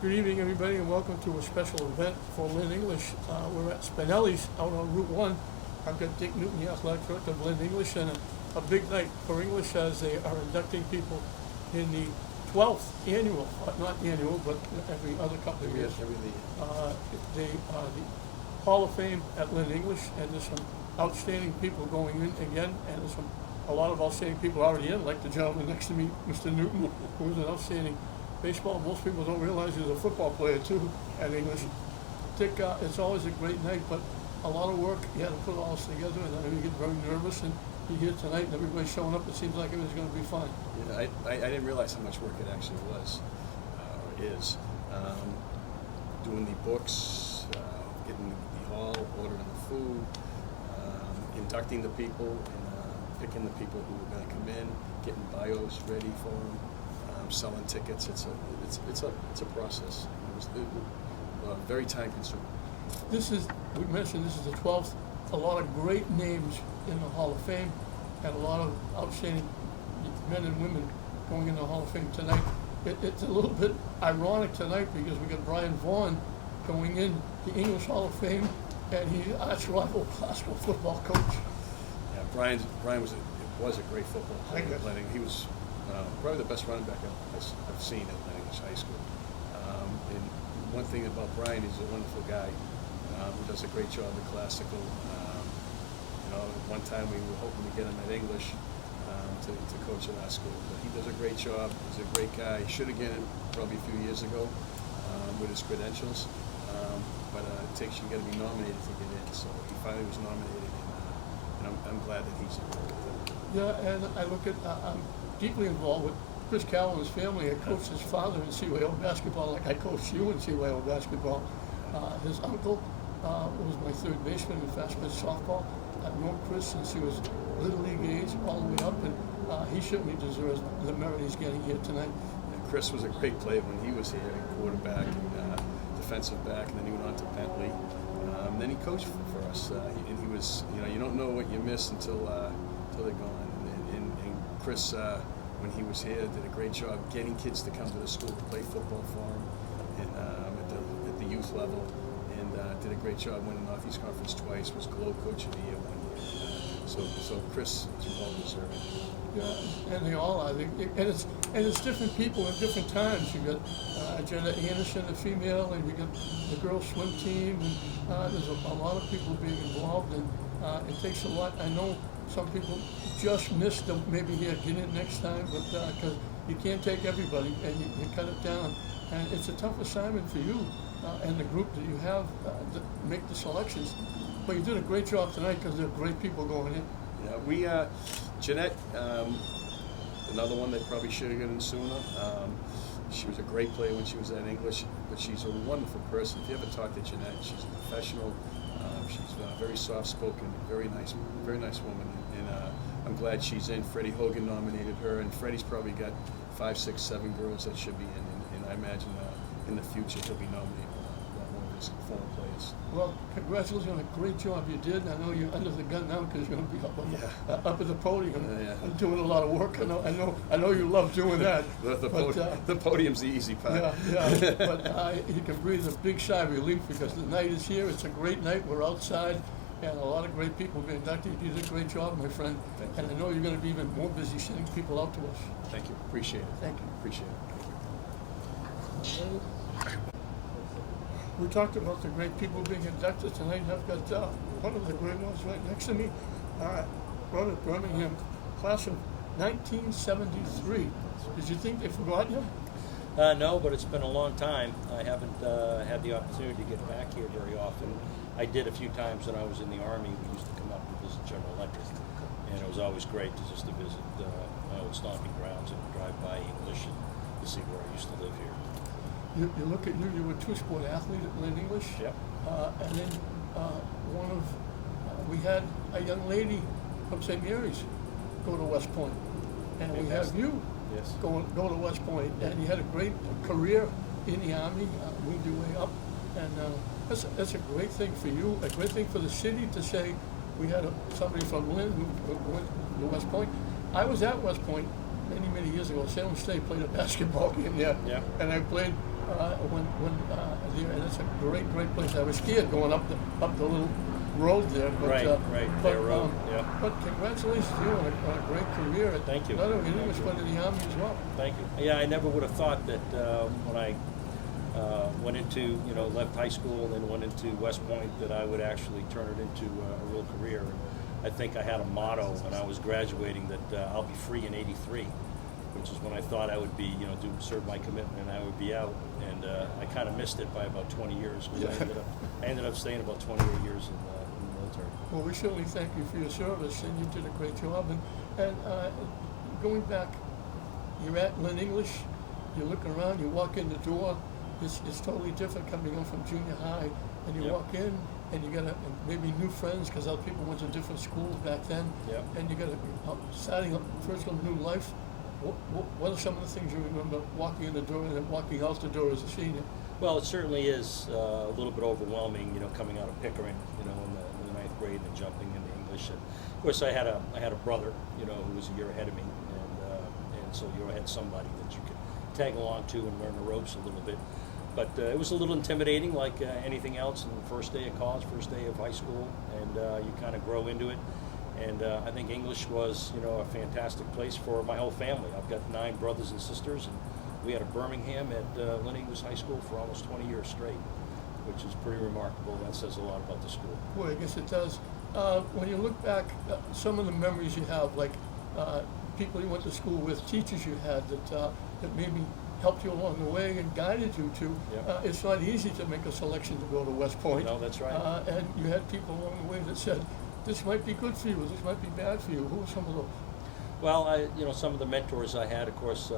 Good evening, everybody, and welcome to a special event for Lynn English. We're at Spinelli's out on Route 1. I've got Dick Newton, the athletic director of Lynn English, and a big night for English as they are inducting people in the 12th annual, not annual, but every other couple of years. The Hall of Fame at Lynn English, and there's some outstanding people going in again, and there's a lot of outstanding people already in, like the gentleman next to me, Mr. Newton, who's an outstanding baseball. Most people don't realize he's a football player too at English. Dick, it's always a great night, but a lot of work. You had to put all this together, and I know you get very nervous, and you're here tonight, and everybody's showing up. It seems like it was going to be fun. Yeah, I didn't realize how much work it actually was, or is. Doing the books, getting the hall, ordering the food, inducting the people, and picking the people who were going to come in, getting bios ready for them. Selling tickets, it's a process. It was very time consuming. We mentioned this is the 12th. A lot of great names in the Hall of Fame, and a lot of outstanding men and women going in the Hall of Fame tonight. It's a little bit ironic tonight because we got Brian Vaughn going in the English Hall of Fame, and he's arch rival classical football coach. Yeah, Brian was a great football player. He was probably the best running back I've seen at English High School. And one thing about Brian, he's a wonderful guy who does a great job at classical. One time we were hoping to get him at English to coach at our school. But he does a great job. He's a great guy. He should have gotten it probably a few years ago with his credentials. But you got to be nominated to get in. So he finally was nominated, and I'm glad that he's involved with it. Yeah, and I look at, I'm deeply involved with Chris Carroll and his family. I coached his father in CYO basketball like I coached you in CYO basketball. His uncle was my third baseman in fast pitch softball. I've known Chris since he was Little League age all the way up, and he certainly deserves the merit he's getting here tonight. And Chris was a great player when he was here, quarterback, defensive back, and then he went on to Bentley. Then he coached for us, and he was, you don't know what you miss until they're gone. And Chris, when he was here, did a great job getting kids to come to the school to play football for him, and at the youth level, and did a great job winning Northeast Conference twice. Was Globe Coach of the Year 1 year. So Chris is well deserved. Yeah, and they all are. And it's different people at different times. You got Jenna Anderson, the female, and you got the girls swim team, and there's a lot of people being involved, and it takes a lot. I know some people just missed them. Maybe get in next time, but because you can't take everybody, and you cut it down, and it's a tough assignment for you and the group that you have to make the selections. But you did a great job tonight because there are great people going in. Yeah, Jeanette, another one that probably should have gotten in sooner. She was a great player when she was at English, but she's a wonderful person. If you ever talk to Jeanette, she's a professional. She's very soft-spoken, very nice woman, and I'm glad she's in. Freddie Hogan nominated her, and Freddie's probably got 5, 6, 7 girls that should be in, and I imagine in the future he'll be nominated one of his former players. Well, congratulations on a great job you did. I know you're under the gun now because you're going to be up at the podium and doing a lot of work. I know you love doing that. The podium's the easy part. Yeah. But you can breathe a big sigh of relief because the night is here. It's a great night. We're outside, and a lot of great people being inducted. You did a great job, my friend. Thank you. And I know you're going to be even more busy sending people out to us. Thank you. Appreciate it. Thank you. Appreciate it. We talked about the great people being inducted tonight. I've got one of the great ones right next to me, Brother Birmingham, class of 1973. Did you think they forgot you? No, but it's been a long time. I haven't had the opportunity to get back here very often. I did a few times when I was in the Army. We used to come up and visit General Electric, and it was always great to just to visit my old stomping grounds and drive by English and to see where I used to live here. You look at you were a two-sport athlete at Lynn English. Yep. And then we had a young lady from St. Mary's go to West Point. And we have you go to West Point. And you had a great career in the Army, moved your way up. And that's a great thing for you, a great thing for the city to say we had somebody from Lynn who went to West Point. I was at West Point many years ago. Salem State played a basketball game there. Yeah. And I played there, and it's a great place. I was scared going up the little road there, but Right, Fair Road, yeah. But congratulations to you on a great career. Thank you. Not only in English, but in the Army as well. Thank you. Yeah, I never would have thought that when I went into, left high school and then went into West Point that I would actually turn it into a real career. I think I had a motto when I was graduating that I'll be free in '83, which is when I thought I would be, serve my commitment and I would be out. And I kind of missed it by about 20 years. Yeah. I ended up staying about 28 years in the military. Well, we certainly thank you for your service, and you did a great job. And going back, you're at Lynn English, you look around, you walk in the door, it's totally different coming in from junior high, and you Yep. walk in, and you got maybe new friends, because other people went to different schools back then, Yep. and you got starting up first a new life. What are some of the things you remember walking in the door and then walking out the door as a senior? Well, it certainly is a little bit overwhelming, coming out of Pickering, in the ninth grade and jumping into English. And of course, I had a brother, who was a year ahead of me, and so you had somebody that you could tag along to and learn the ropes a little bit. But it was a little intimidating, like anything else. In the first day of college, first day of high school, and you kind of grow into it. And I think English was, a fantastic place for my whole family. I've got 9 brothers and sisters, and we had a Birmingham at Lynn English High School for almost 20 years straight, which is pretty remarkable. That says a lot about the school. Boy, I guess it does. When you look back, some of the memories you have, like people you went to school with, teachers you had that maybe helped you along the way and guided you to. Yep. It's not easy to make a selection to go to West Point. No, that's right. And you had people along the way that said, this might be good for you, this might be bad for you. Who were some of those? Well, some of the mentors I had, of course,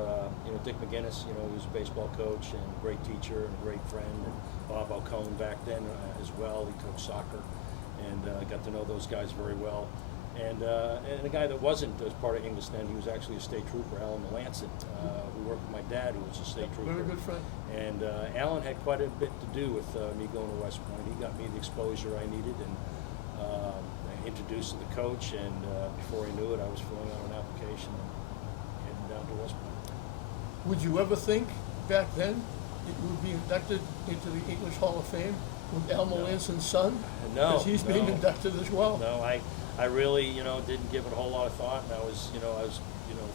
Dick McGinnis, he was a baseball coach and a great teacher and a great friend, and Bob O'Cone back then as well. He coached soccer, and I got to know those guys very well. And a guy that wasn't as part of English then, he was actually a state trooper, Alan Melanson, who worked with my dad, who was a state trooper. Very good friend. And Alan had quite a bit to do with me going to West Point. He got me the exposure I needed, and introduced to the coach, and before I knew it, I was filling out an application and heading down to West Point. Would you ever think back then that you would be inducted into the English Hall of Fame with Al Melanson's son? No, Because he's being inducted as well. No, I really, didn't give it a whole lot of thought, and I was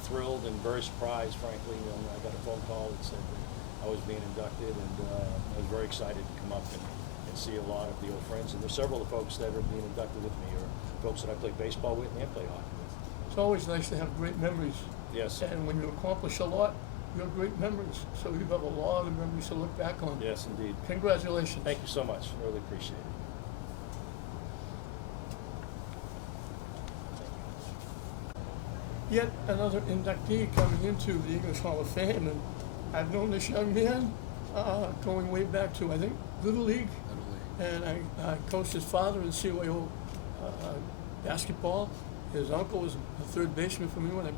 thrilled and very surprised, frankly, when I got a phone call that said that I was being inducted, and I was very excited to come up and see a lot of the old friends. And there's several of the folks that are being inducted with me, or folks that I played baseball with and played hockey with. It's always nice to have great memories. Yes. And when you accomplish a lot, you have great memories. So you have a lot of memories to look back on. Yes, indeed. Congratulations. Thank you so much. Really appreciate it. Yet another inductee coming into the English Hall of Fame, and I've known this young man going way back to, I think, Little League. And I coached his father in CYO basketball. His uncle was a third baseman for me when I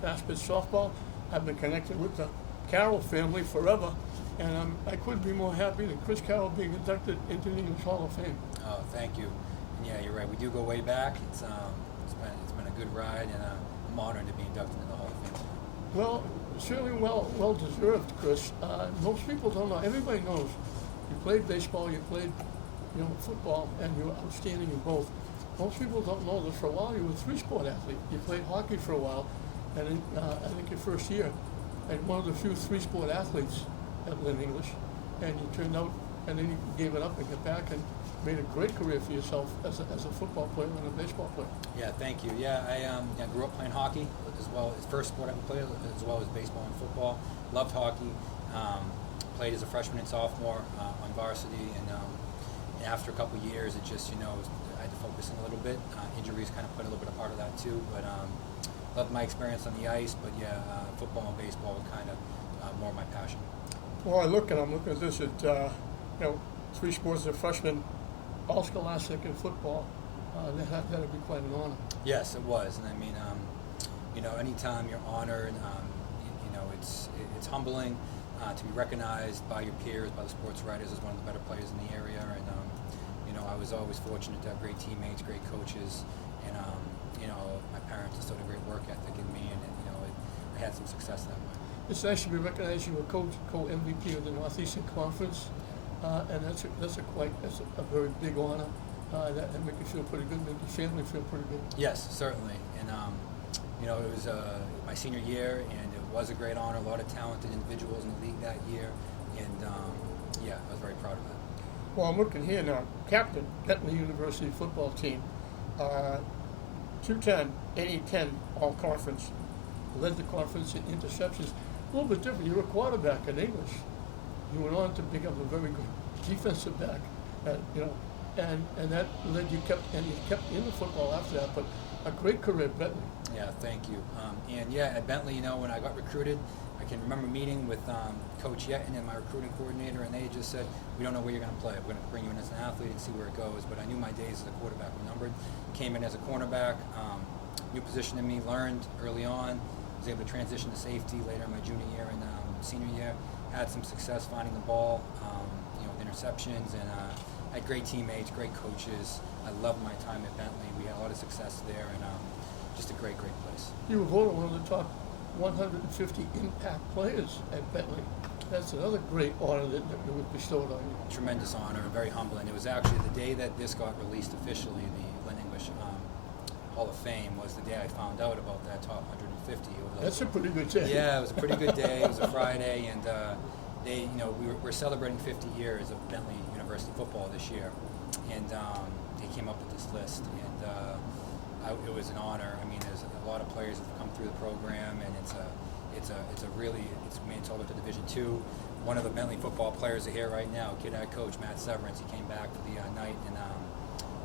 fast pitch softball. I've been connected with the Carroll family forever, and I couldn't be more happy than Chris Carroll being inducted into the English Hall of Fame. Oh, thank you. And yeah, you're right. We do go way back. It's been a good ride, and I'm honored to be inducted into the Hall of Fame. Well, certainly well deserved, Chris. Most people don't know. Everybody knows you played baseball, you played football, and you were outstanding in both. Most people don't know that for a while you were a 3-sport athlete. You played hockey for a while, and in, I think your first year, and one of the few 3-sport athletes at Lynn English, and you turned out, and then you gave it up and got back and made a great career for yourself as a football player and a baseball player. Yeah, thank you. Yeah, I grew up playing hockey as well as first sport I played, as well as baseball and football. Loved hockey. Played as a freshman and sophomore on varsity, and after a couple years, it just I had to focus in a little bit. Injuries kind of played a little bit of part of that too, but loved my experience on the ice. But yeah, football and baseball were kind of more my passion. Well, I'm looking at this at 3 sports as a freshman, all scholastic in football. That'd be quite an honor. Yes, it was, and I mean, anytime you're honored, it's humbling to be recognized by your peers, by the sports writers, as one of the better players in the area, and I was always fortunate to have great teammates, great coaches, and my parents instilled a great work ethic in me, and I had some success that way. It's nice to be recognized. You were co-MVP of the Northeastern Conference, and that's a very big honor. That make you feel pretty good, make your family feel pretty good. Yes, certainly. And you know, it was my senior year, and it was a great honor. A lot of talented individuals in the league that year, and yeah, I was very proud of that. Well, I'm looking here now. Captain, Bentley University football team, 210, 80-10 all conference, led the conference in interceptions. A little bit different. You were a quarterback in English. You went on to become a very good defensive back, you know, and that led you kept in the football after that. But a great career at Bentley. Yeah, thank you. And yeah, at Bentley, you know, when I got recruited, I can remember meeting with Coach Yetton and my recruiting coordinator, and they just said, we don't know where you're going to play. We're going to bring you in as an athlete and see where it goes. But I knew my days as a quarterback were numbered. Came in as a cornerback, new position in me, learned early on, was able to transition to safety later in my junior year and senior year. Had some success finding the ball, you know, with interceptions, and had great teammates, great coaches. I loved my time at Bentley. We had a lot of success there, and just a great, great place. You were voted one of the top 150 impact players at Bentley. That's another great honor that was bestowed on you. Tremendous honor, and very humbling. It was actually the day that this got released officially, the Lynn English Hall of Fame, was the day I found out about that top 150. That's a pretty good day. Yeah, it was a pretty good day. It was a Friday, and they, you know, we're celebrating 50 years of Bentley University football this year, and they came up with this list, and it was an honor. I mean, there's a lot of players that have come through the program, and it's made it all to Division II. One of the Bentley football players are here right now, kid head coach Matt Severance. He came back for the night, and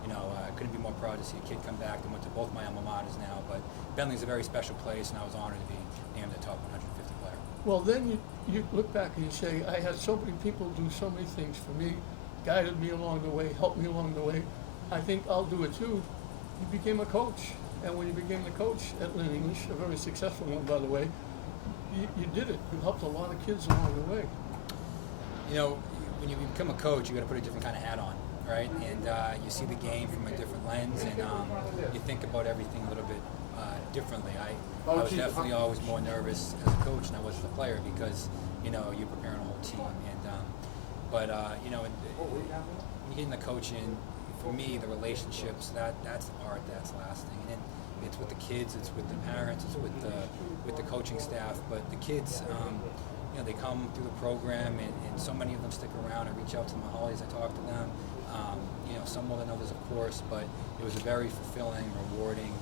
you know, I couldn't be more proud to see a kid come back. They went to both my alma maters now, but Bentley's a very special place, and I was honored to be named the top 150 player. Well, then you look back and you say, I had so many people do so many things for me, guided me along the way, helped me along the way. I think I'll do it too. You became a coach, and when you became the coach at Lynn English, a very successful one, by the way, you did it. You helped a lot of kids along the way. You know, when you become a coach, you got to put a different kind of hat on, right? And you see the game from a different lens, and you think about everything a little bit differently. I was definitely always more nervous as a coach than I was as a player, because, you know, you're preparing a whole team. And you know, when you get in the coaching, for me, the relationships, that's the part that's lasting. And it's with the kids, it's with the parents, it's with the coaching staff. But the kids, you know, they come through the program, and so many of them stick around. I reach out to them on holidays, I talk to them. You know, some more than others, of course, but it was a very fulfilling, rewarding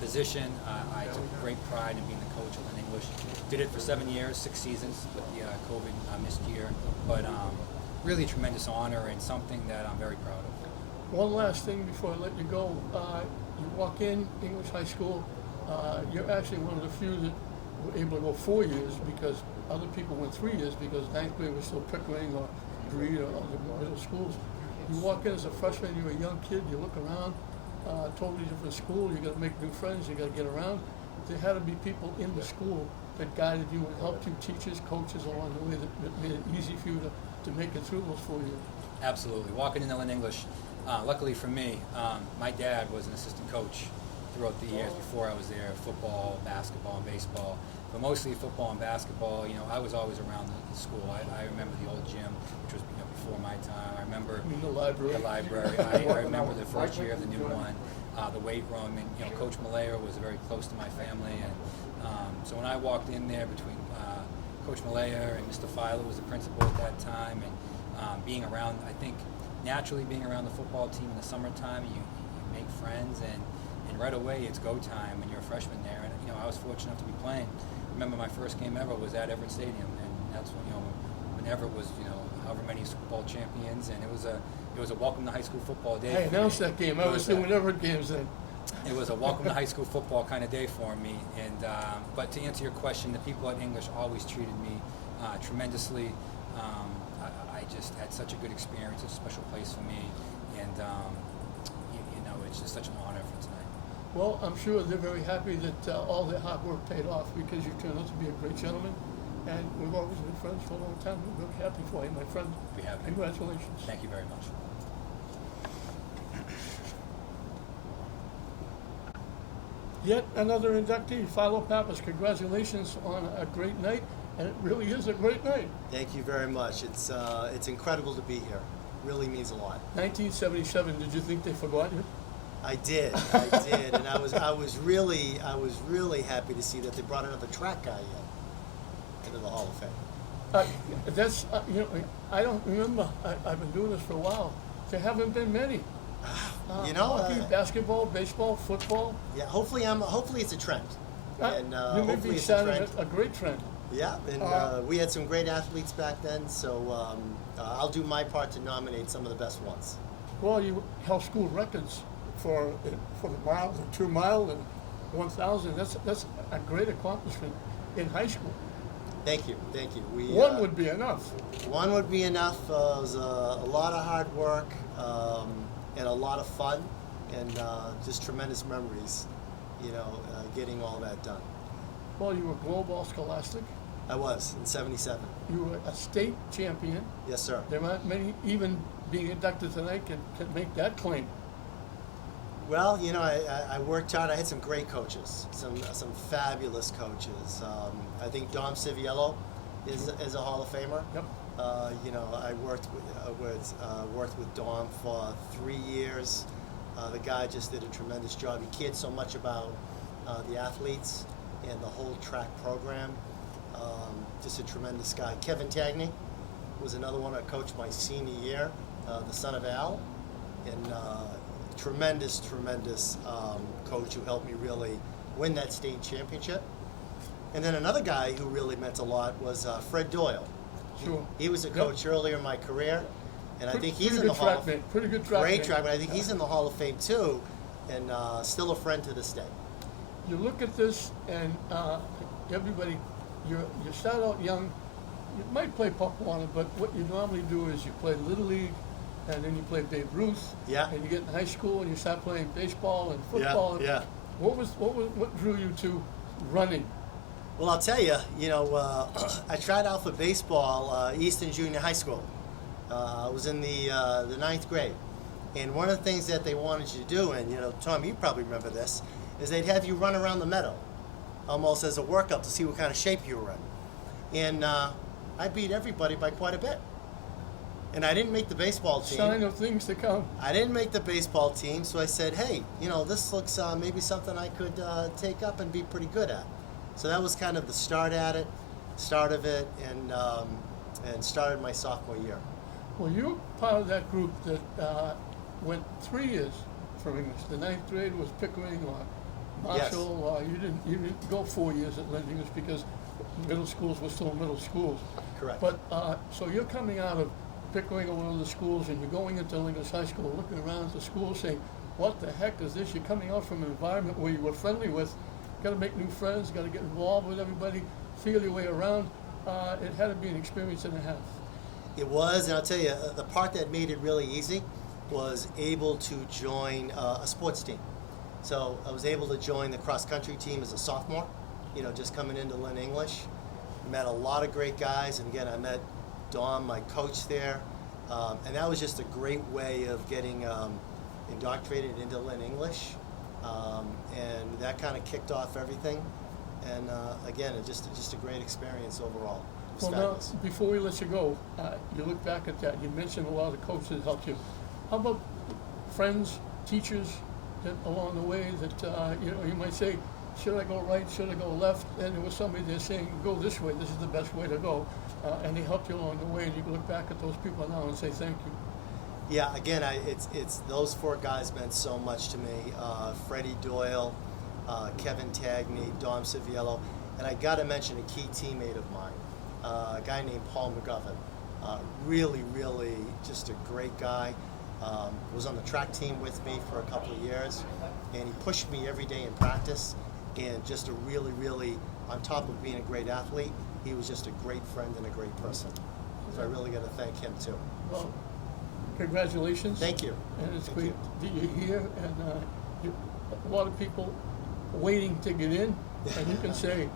position. I took great pride in being the coach of Lynn English. Did it for 7 years, 6 seasons, with the COVID missed year. But really a tremendous honor, and something that I'm very proud of. One last thing before I let you go. You walk in English High School. You're actually one of the few that were able to go 4 years, because other people went 3 years because ninth grade was still Pickering or Breed or other middle schools. You walk in as a freshman, you're a young kid, you look around, totally different school, you got to make new friends, you got to get around. There had to be people in the school that guided you and helped you, teachers, coaches along the way, that made it easy for you to make it through those 4 years. Absolutely. Walking into Lynn English, luckily for me, my dad was an assistant coach throughout the years before I was there, football, basketball, and baseball. But mostly football and basketball. You know, I was always around the school. I remember the old gym, which was, you know, before my time. I remember the library. I remember the first year of the new one, the weight room, and, you know, Coach Malaya was very close to my family, and so when I walked in there between Coach Malaya and Mr. Filer was the principal at that time, and being around, I think naturally being around the football team in the summertime, you make friends, and right away it's go time when you're a freshman there. And, you know, I was fortunate enough to be playing. I remember my first game ever was at Everett Stadium, and that's when, you know, when Everett was, you know, however many Super Bowl champions, and it was a welcome to high school football day. I announced that game. I was doing Everett games then. It was a welcome to high school football kind of day for me. And but to answer your question, the people at English always treated me tremendously. I just had such a good experience, such a special place for me, and you know, it's just such an honor for tonight. Well, I'm sure they're very happy that all their hard work paid off, because you turned out to be a great gentleman, and we've always been friends for a long time. We're very happy for you, my friend. Be happy. Congratulations. Thank you very much. Yet another inductee, Philo Pappas. Congratulations on a great night, and it really is a great night. Thank you very much. It's incredible to be here. Really means a lot. 1977. Did you think they forgot you? I did, and I was really happy to see that they brought another track guy into the Hall of Fame. That's I don't remember. I've been doing this for a while. There haven't been many. Hockey, basketball, baseball, football. Yeah, hopefully it's a trend. And you may hopefully be it's a starting trend. a great trend. Yeah, and we had some great athletes back then, so I'll do my part to nominate some of the best ones. Well, you held school records for the mile, the 2 mile, and 1,000. That's a great accomplishment in high school. Thank you. One would be enough. One would be enough. It was a lot of hard work and a lot of fun, and just tremendous memories. Getting all that done. Well, you were global scholastic. I was in '77. You were a state champion. Yes, sir. There aren't many even being inducted tonight can make that claim. Well, I worked hard. I had some great coaches, some fabulous coaches. I think Dom Civiello is a Hall of Famer. Yep. I worked with Dom for 3 years. The guy just did a tremendous job. He cared so much about the athletes and the whole track program. Just a tremendous guy. Kevin Tagney was another one I coached my senior year, the son of Al, and tremendous coach who helped me really win that state championship. And then another guy who really meant a lot was Fred Doyle. Sure. He was a coach earlier in my career, and I think he's in the Pretty Hall good of track, pretty good track. Great track, but I think he's in the Hall of Fame too, and still a friend to this day. You look at this, and everybody, you start out young. You might play Pop Warner, but what you normally do is you play Little League, and then you play Babe Ruth. Yeah. And you get in high school and you start playing baseball and football. Yeah. What drew you to running? Well, I'll tell you, I tried out for baseball Easton Junior High School. I was in the 9th grade. And one of the things that they wanted you to do, and, Tom, you probably remember this, is they'd have you run around the meadow, almost as a workout to see what kind of shape you were in. And I beat everybody by quite a bit. And I didn't make the baseball team. Sign of things to come. I didn't make the baseball team, so I said, hey, this looks maybe something I could take up and be pretty good at. So that was kind of the start of it, and started my sophomore year. Well, you were part of that group that went 3 years for English. The 9th grade was Pickering or Marshall. Yes. You didn't go 4 years at Lynn English because middle schools were still middle schools. Correct. But so you're coming out of Pickering or one of the schools, and you're going into English High School, looking around at the school, saying, "What the heck is this?" You're coming out from an environment where you were friendly with. Got to make new friends. Got to get involved with everybody. Feel your way around. It had to be an experience and a half. It was, and I'll tell you, the part that made it really easy was able to join a sports team. So I was able to join the cross-country team as a sophomore, just coming into Lynn English. Met a lot of great guys, and again, I met Dom, my coach there, and that was just a great way of getting indoctrinated into Lynn English, and that kind of kicked off everything. And again, just a great experience overall. It was Well, fabulous. now, before we let you go, you look back at that. You mentioned a lot of coaches helped you. How about friends, teachers that along the way that you might say, should I go right? Should I go left? And there was somebody there saying, go this way. This is the best way to go. And they helped you along the way. And you can look back at those people now and say thank you. Yeah, again, it's those 4 guys meant so much to me. Freddie Doyle, Kevin Tagney, Dom Civiello, and I got to mention a key teammate of mine, a guy named Paul McGovern. Really just a great guy. Was on the track team with me for a couple of years, and he pushed me every day in practice, and just a really, on top of being a great athlete, he was just a great friend and a great person. So I really got to thank him too. Well, congratulations. Thank you. And it's Thank great that you're here, and a lot of people waiting to get in, and you can say,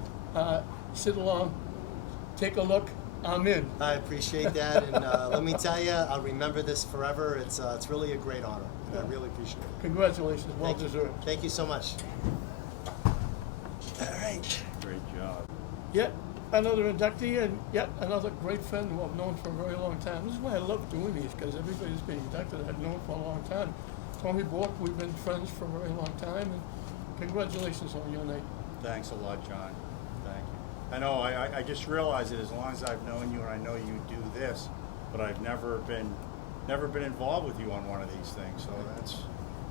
sit along, take a look, I'm in. I appreciate that, and let me tell you, I'll remember this forever. It's really a great honor. I really appreciate it. Congratulations, well Thank you. deserved. Thank you so much. Great. Great job. Yet another inductee and yet another great friend who I've known for a very long time. This is why I love doing these, because everybody's being inducted I've known for a long time. Tommy Bork, we've been friends for a very long time, and congratulations on your night. Thanks a lot, John. Thank you. I know, I just realized that as long as I've known you and I know you do this, but I've never been involved with you on one of these things, so that's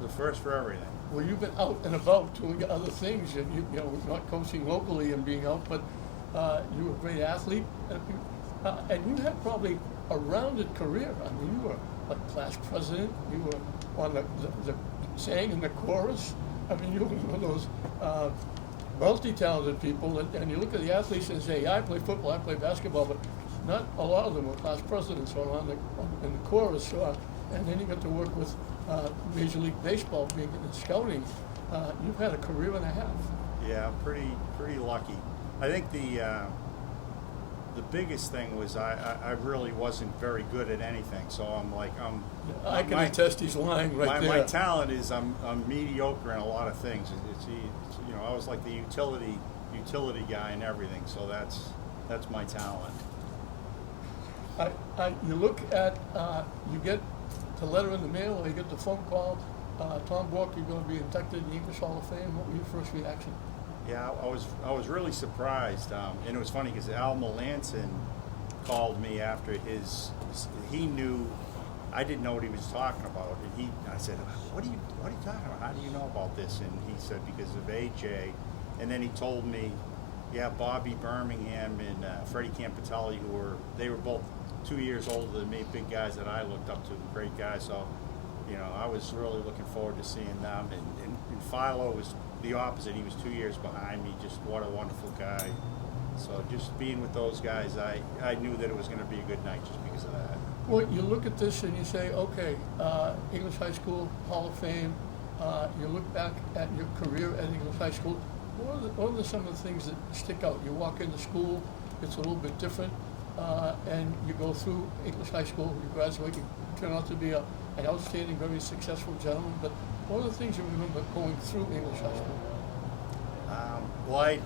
the first for everything. Well, you've been out and about doing other things, and you know, not coaching locally and being out, but you were a great athlete, and you had probably a rounded career. I mean, you were like class president, you were on the sang in the chorus. I mean, you were one of those multi-talented people, and you look at the athletes and say, yeah, I play football, I play basketball, but not a lot of them were class presidents or in the chorus, and then you got to work with Major League Baseball, being in scouting. You've had a career and a half. Yeah, pretty lucky. I think the biggest thing was I really wasn't very good at anything, so I can attest he's lying right there. My talent is I'm mediocre in a lot of things. It's you know, I was like the utility guy in everything, so that's my talent. You look at, you get the letter in the mail, or you get the phone call, Tom Bork, you're going to be inducted in the English Hall of Fame. What were your first reaction? Yeah, I was really surprised, and it was funny because Al Melanson called me after he knew, I didn't know what he was talking about, and I said, what are you talking about? How do you know about this? And he said, because of AJ, and then he told me, yeah, Bobby Birmingham and Freddie Campitelli, they were both 2 years older than me, big guys that I looked up to, great guys. So, you know, I was really looking forward to seeing them. And Philo was the opposite. He was 2 years behind me. Just what a wonderful guy. So just being with those guys, I knew that it was going to be a good night just because of that. Well, you look at this and you say, okay, English High School, Hall of Fame. You look back at your career at English High School. What are some of the things that stick out? You walk into school, it's a little bit different, and you go through English High School, you graduate, you turn out to be an outstanding, very successful gentleman. But what are the things you remember going through English High School? Well,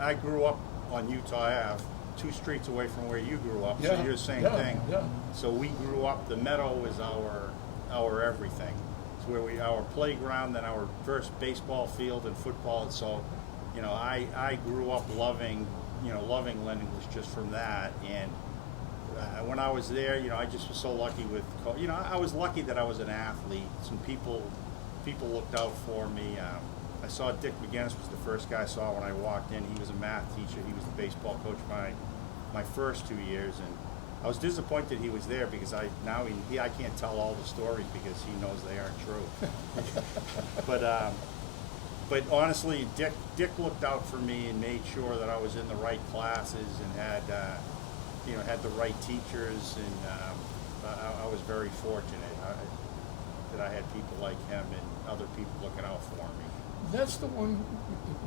I grew up on Utah Ave, 2 streets away from where you grew up, so you're the same thing. Yeah. So we grew up, the meadow was our everything. It's where our playground, then our first baseball field and football. So, you know, I grew up loving Lynn English just from that. And when I was there, you know, I just was so lucky with, you know, I was lucky that I was an athlete. Some people looked out for me. I saw Dick McGinnis was the first guy I saw when I walked in. He was a math teacher. He was the baseball coach my first 2 years, and I was disappointed he was there because I can't tell all the stories because he knows they aren't true. But honestly, Dick looked out for me and made sure that I was in the right classes and had the right teachers, and I was very fortunate that I had people like him and other people looking out for me. That's the one.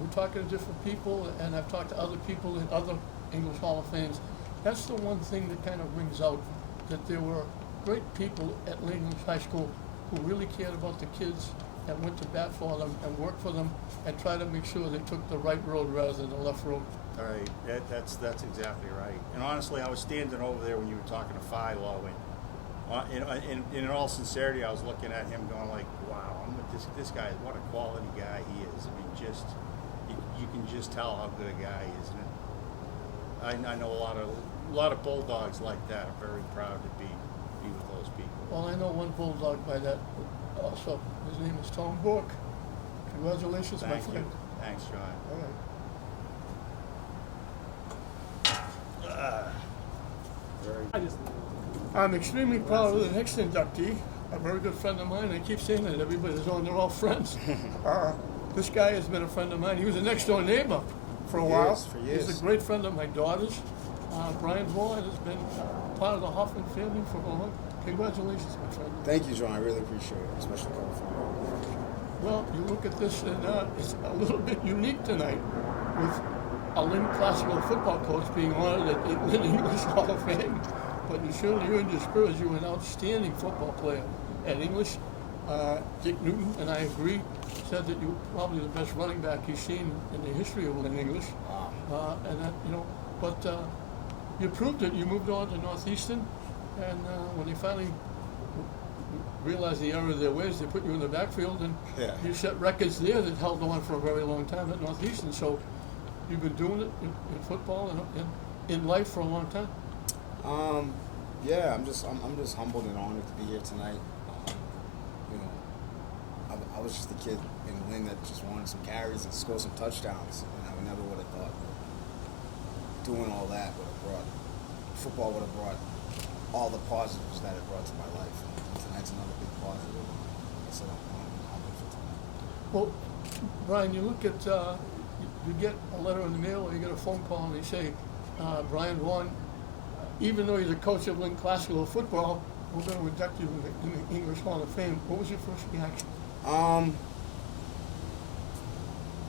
We're talking to different people, and I've talked to other people in other English Hall of Fames. That's the one thing that kind of rings out, that there were great people at Lynn English High School who really cared about the kids and went to bat for them and worked for them and tried to make sure they took the right road rather than the left road. All right, that's exactly right. And honestly, I was standing over there when you were talking to Philo, and in all sincerity, I was looking at him going like, wow, I'm with this guy, what a quality guy he is. I mean, just you can just tell how good a guy he is. And I know a lot of Bulldogs like that. I'm very proud to be with those people. Well, I know one Bulldog by that also. His name is Tom Bork. Congratulations, my Thank friend. you. Thanks, John. All right. I'm extremely proud of the next inductee, a very good friend of mine. I keep saying that everybody's on, they're all friends. This guy has been a friend of mine. He was a next door neighbor for a while. For years. He's a great friend of my daughter's. Brian Boyd has been part of the Hoffman family for a long. Congratulations, my friend. Thank you, John. I really appreciate it, especially coming from you. Well, you look at this, and it's a little bit unique tonight with a Lynn classical football coach being honored at the Lynn English Hall of Fame. But you surely earned your spurs. You were an outstanding football player at English. Dick Newton, and I agree, said that you were probably the best running back he's seen in the history of Lynn English. Wow. And that, but you proved it. You moved on to Northeastern, and when they finally realized the error of their ways, they put you in the backfield, and Yeah. you set records there that held on for a very long time at Northeastern. So you've been doing it in football and in life for a long time. Yeah, I'm just humbled and honored to be here tonight. You know, I was just a kid in Lynn that just wanted some carries and score some touchdowns, and I never would have thought doing all that would have brought football would have brought all the positives that it brought to my life. And tonight's another big positive. So I'm humbled for tonight. Well, Brian, you look at, you get a letter in the mail or you get a phone call and they say, Brian Vaughn, even though you're the coach of Lynn Classical Football, we're going to induct you in the English Hall of Fame. What was your first reaction?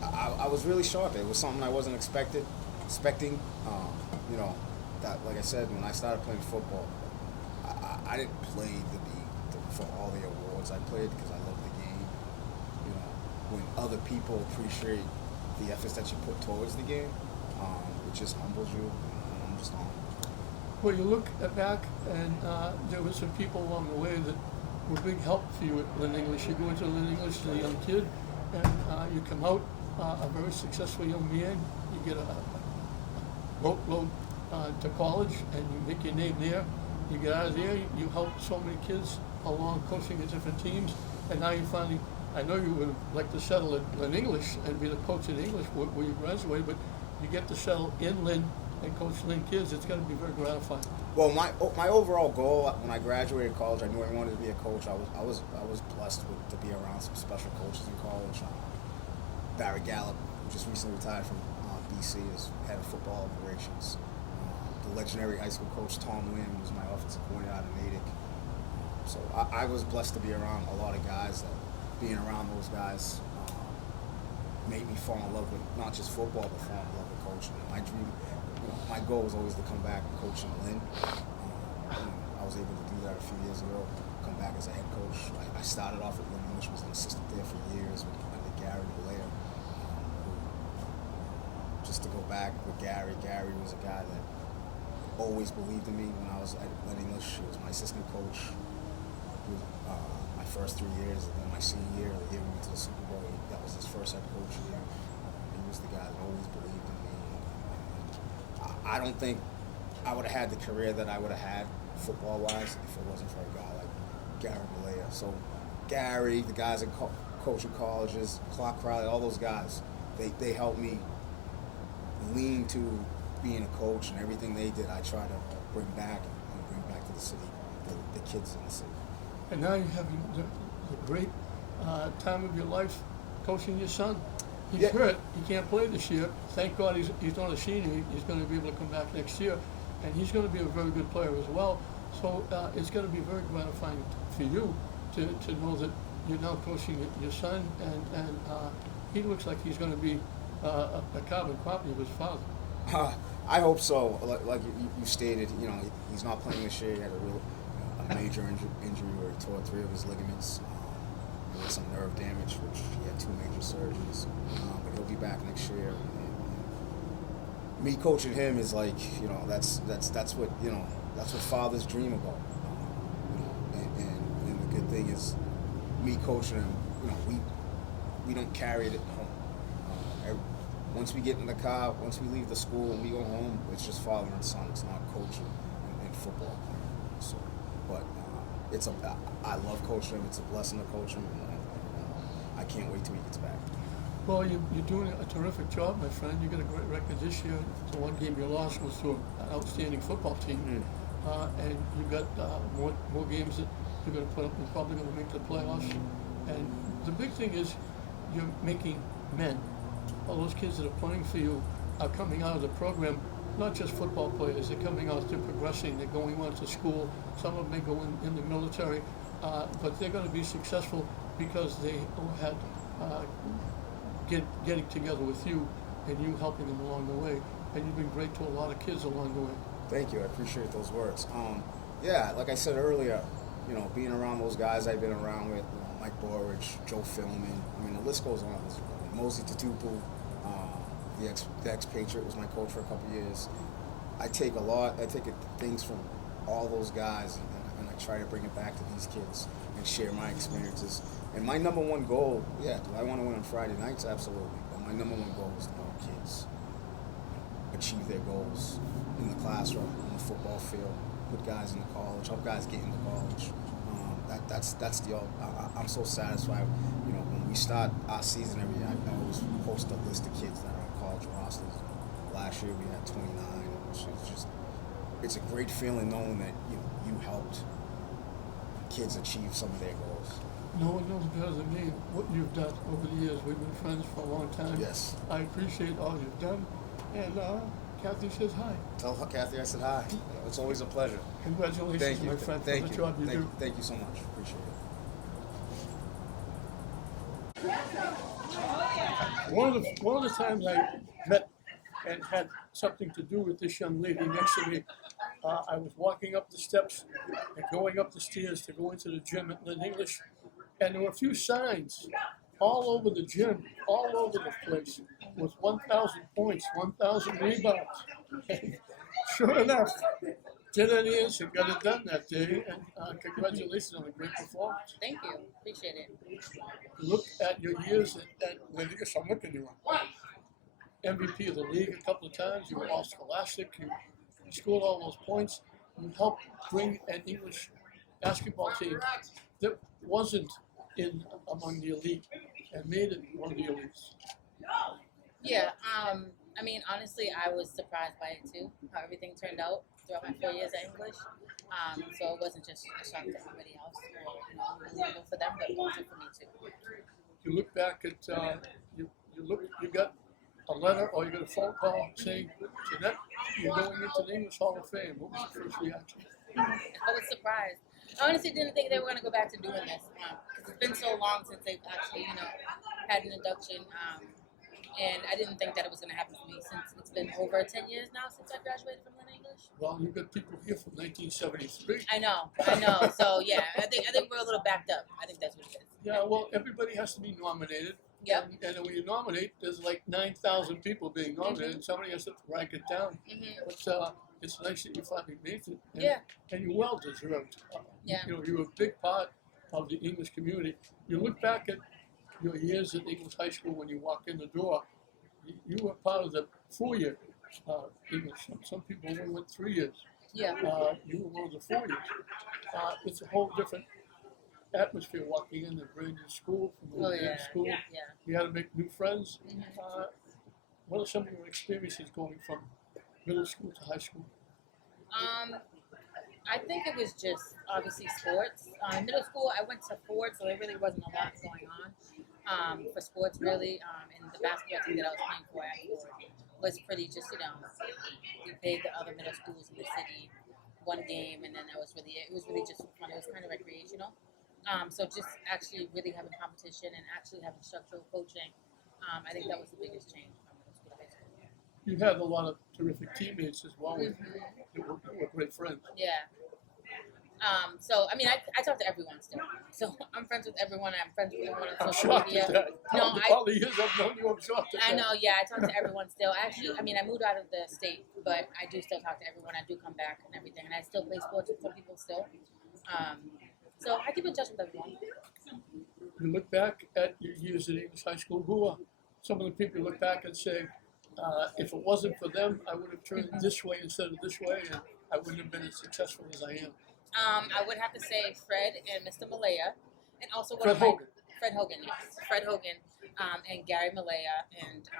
I was really shocked. It was something I wasn't expecting. You know, that like I said, when I started playing football, I didn't play for all the awards. I played because I loved the game. You know, when other people appreciate the efforts that you put towards the game, it just humbles you. And I'm just honored. Well, you look back and there were some people along the way that were big help for you at Lynn English. You go into Lynn English as a young kid and you come out a very successful young man. You get a boatload to college and you make your name there. You get out of there, you help so many kids along coaching at different teams, and now you finally, I know you would like to settle at Lynn English and be the coach at English where you graduated, but you get to settle in Lynn and coach Lynn kids. It's got to be very gratifying. Well, my overall goal when I graduated college, I knew I wanted to be a coach. I was blessed to be around some special coaches in college. Barry Gallup, who just recently retired from BC, is head of football operations. The legendary high school coach Tom Lynn was my offensive coordinator out of Natick. So I was blessed to be around a lot of guys. That being around those guys made me fall in love with not just football, but fall in love with coaching. My dream, my goal was always to come back and coach in Lynn. I was able to do that a few years ago. Come back as a head coach. I started off at Lynn English, was an assistant there for years under Gary Blair. Just to go back with Gary was a guy that always believed in me when I was at Lynn English. He was my assistant coach. He was, my first 3 years, and then my senior year, the year we went to the Super Bowl, that was his first head coach year. He was the guy that always believed in me. I don't think I would have had the career that I would have had football-wise if it wasn't for a guy like Gary Malaya. So Gary, the guys that coach at colleges, Clark Crowley, all those guys, they helped me lean to being a coach, and everything they did I try to bring back to the city, the kids in the city. And now you're having the great time of your life coaching your son. He's hurt. He can't play this year. Thank God he's not a senior. He's going to be able to come back next year. And he's going to be a very good player as well. So it's going to be very gratifying for you to know that you're now coaching your son. And he looks like he's going to be a carbon copy of his father. I hope so. Like you stated, he's not playing this year. He had a major injury where he tore 3 of his ligaments. With some nerve damage, which he had 2 major surgeries. But he'll be back next year. And me coaching him is like, that's what fathers dream about. And the good thing is, me coaching him, we don't carry it at home. Once we get in the car, once we leave the school and we go home, it's just father and son. It's not coaching in football. So, but I love coaching him. It's a blessing to coach him. And I can't wait till he gets back. Well, you're doing a terrific job, my friend. You got a great record this year. The one game you lost was to an outstanding football team. And you've got more games that you're going to put up. You're probably going to make the playoffs. And the big thing is you're making men. All those kids that are playing for you are coming out of the program, not just football players. They're coming out, they're progressing, they're going on to school. Some of them may go in the military, but they're going to be successful because they all had getting together with you and you helping them along the way. And you've been great to a lot of kids along the way. Thank you. I appreciate those words. Yeah, like I said earlier, you know, being around those guys I've been around with, you know, Mike Borich, Joe Philman, I mean, the list goes on. Mosey Tatupu, the ex-Patriot, was my coach for a couple years. I take things from all those guys and I try to bring it back to these kids and share my experiences. And my number one goal, do I want to win on Friday nights? Absolutely. But my number one goal is to help kids achieve their goals in the classroom, on the football field, put guys into college, help guys get into college. I'm so satisfied. You know, when we start our season every year, I always post a list of kids that are on college rosters. Last year we had 29, which is just, it's a great feeling knowing that you helped kids achieve some of their goals. No one knows better than me what you've done over the years. We've been friends for a long time. Yes. I appreciate all you've done. And Kathy says hi. Tell her, Kathy, I said hi. It's always a pleasure. Congratulations, Thank you. my friend, Thank for the you. job you do. Thank you so much. Appreciate it. One of the times I met and had something to do with this young lady next to me, I was walking up the steps and going up the stairs to go into the gym at Lynn English, and there were a few signs all over the gym, all over the place, with 1,000 points, 1,000 rebounds. And sure enough, did it is and got it done that day, and congratulations on a great performance. Thank you. Appreciate it. Look at your years at Lynn English. I'm looking at you. MVP of the league a couple of times. You were all scholastic. You scored all those points. You helped bring an English basketball team that wasn't in among the elite and made it one of the elites. Yeah. I mean, honestly, I was surprised by it too. How everything turned out throughout my 4 years at English. So it wasn't just a shock to everybody else, or illegal for them, but also for me too. You look back at you got a letter or you got a phone call saying, Jeanette, you're going into the English Hall of Fame. What was your first reaction? I was surprised. I honestly didn't think they were going to go back to doing this because it's been so long since they've actually, had an induction. And I didn't think that it was going to happen for me since it's been over 10 years now since I graduated from Lynn English. Well, you've got people here from 1973. I know. So yeah, I think we're a little backed up. I think that's what it is. Yeah, well, everybody has to be nominated. Yep. And when you nominate, there's like 9,000 people being nominated, and somebody has to rank it down. Mm-hmm. But it's nice that you finally made it. And, Yeah. And you're well deserved. Yeah. You're a big part of the English community. You look back at your years at English High School when you walk in the door, you were part of the 4-year English. Some people only went 3 years. Yeah. You were one of the 4 years. It's a whole different atmosphere walking in the brand new school from the yeah. school. Yeah. You had to make new friends. Mm-hmm. What are some of your experiences going from middle school to high school? I think it was just obviously sports. Middle school, I went to Ford, so there really wasn't a lot going on for sports really. And the basketball team that I was playing for at Ford was pretty just, we played the other middle schools in the city one game, and then that was really it. It was really just fun. It was kind of recreational. So just actually really having competition and actually having structural coaching, I think that was the biggest change from middle school to high school. You had a lot of terrific teammates as well. You were great friends. Yeah. So, I mean, I talk to everyone still. So I'm friends with everyone. I'm friends with everyone I'm on social shocked media. at that. No, all the years I've known you, I'm shocked at that. I know, yeah, I talk to everyone still. Actually, I mean, I moved out of the state, but I do still talk to everyone. I do come back and everything. And I still play sports with some people still. So I keep in touch with everyone. You look back at your years at English High School, who are some of the people you look back and say, if it wasn't for them, I would have turned this way instead of this way, and I wouldn't have been as successful as I am. I would have to say Fred and Mr. Malaya, and also Fred Hogan. Fred Hogan, yes. Fred Hogan, and Gary Malaya, and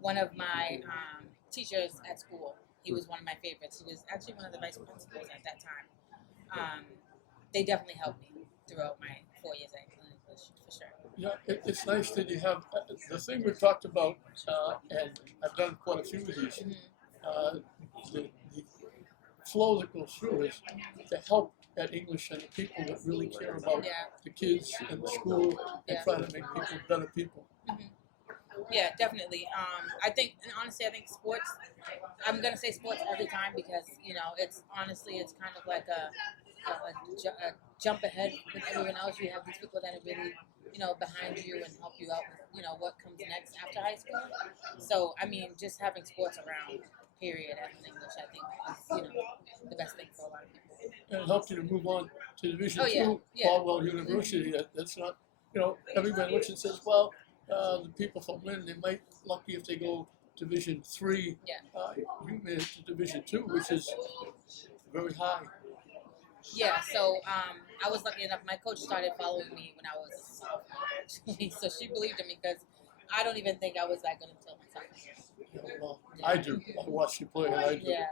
one of my teachers at school. He was one of my favorites. He was actually one of the vice principals at that time. They definitely helped me throughout my 4 years at English, for sure. Yeah, it's nice that you have the thing we've talked about, and I've done quite a few of these. The flow that goes through is to help at English and the people that really care about the kids and the school and try to make people better people. Yeah, definitely. I think, and honestly, I think sports. I'm gonna say sports every time because it's honestly it's kind of like a jump ahead with everyone else. You have these people that are really behind you and help you out with what comes next after high school. So I mean, just having sports around, period, as an English, I think is the best thing for a lot of people. And it helped you to move on to Division Oh, yeah, Two, yeah. Caldwell University. That's not, everybody looks and says, well, the people from Lynn, they might lucky if they go Division Three. Yeah. You made it to Division Two, which is very high. Yeah, so I was lucky enough. My coach started following me when I was a sophomore, actually. So she believed in me because I don't even think I was that good until my sophomore year. Yeah, well, I do. I watch you play, and I do. Yeah.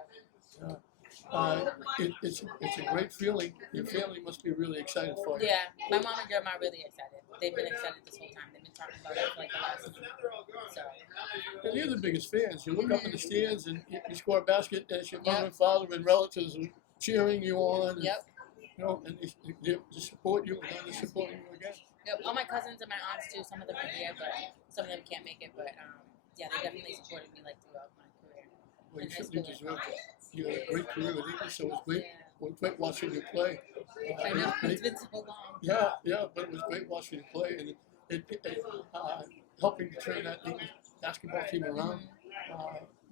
It's a great feeling. Your family must be really excited for you. Yeah, my mom and grandma are really excited. They've been excited this whole time. They've been talking about it for like the last week. So. And you're the biggest fans. You look up in the stands and you score a basket as your mother Yep. and father and relatives are cheering you on. And, Yep. And they support you and then they support you again. Yep. All my cousins and my aunts too. Some of them are here, but some of them can't make it. But yeah, they definitely supported me like throughout my career. Well, you in high certainly school. deserve it. You had a great career in English, so it was great. Yeah. It was great watching you play. I know They- it's been so long. Yeah, but it was great watching you play and helping to turn that English basketball team around,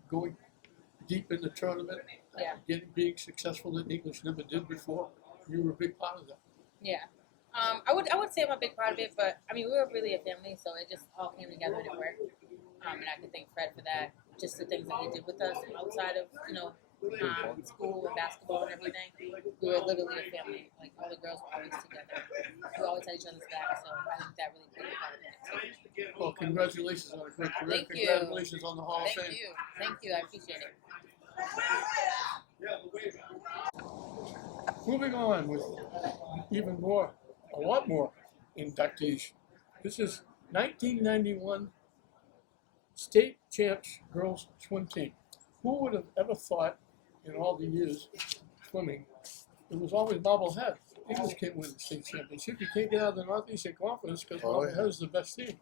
going deep in the tournament, Yeah. being successful that English never did before. You were a big part of that. Yeah. I would say I'm a big part of it, but I mean we were really a family, so it just all came together and it worked. And I can thank Fred for that. Just the things that he did with us outside of school and basketball and everything. We were literally a family. Like all the girls were always together. We always had each other's back. So I think that really played a part in it too. Well, congratulations on a great career. Thank you. Congratulations on the Hall of Thank Fame. you. Thank you. I appreciate it. Moving on with a lot more inductees. This is 1991 state champs girls swim team. Who would have ever thought in all the years swimming, it was always Marblehead. English can't win the state championship. You can't get out of the Northeastern Conference because Marblehead is the best team.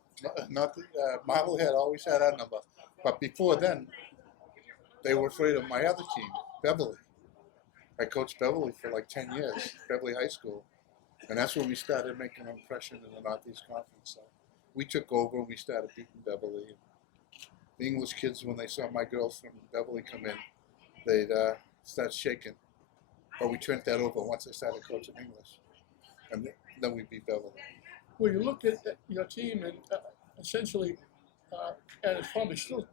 Marblehead always had our number, but before then, they were afraid of my other team, Beverly. I coached Beverly for like 10 years, Beverly High School, and that's when we started making an impression in the Northeast Conference. So we took over and we started beating Beverly. The English kids, when they saw my girls from Beverly come in, they'd start shaking. But we turned that over once I started coaching English, and then we beat Beverly. Well, you look at your team and essentially, and it's probably still,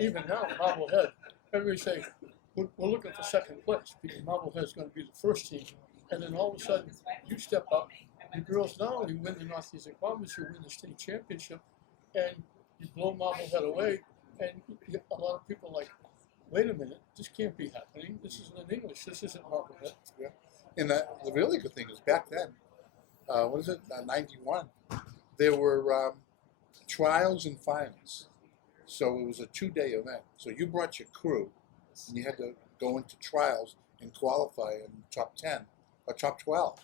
even now, Marblehead, everybody say, we're looking for second place because Marblehead's going to be the first team. And then all of a sudden, you step up. The girls not only win the Northeastern Conference, you win the state championship, and you blow Marblehead away. And a lot of people are like, wait a minute, this can't be happening. This isn't in English. This isn't Marblehead. Yeah. And the really good thing is back then, 91, there were trials and finals. So it was a 2-day event. So you brought your crew, and you had to go into trials and qualify in top 10 or top 12.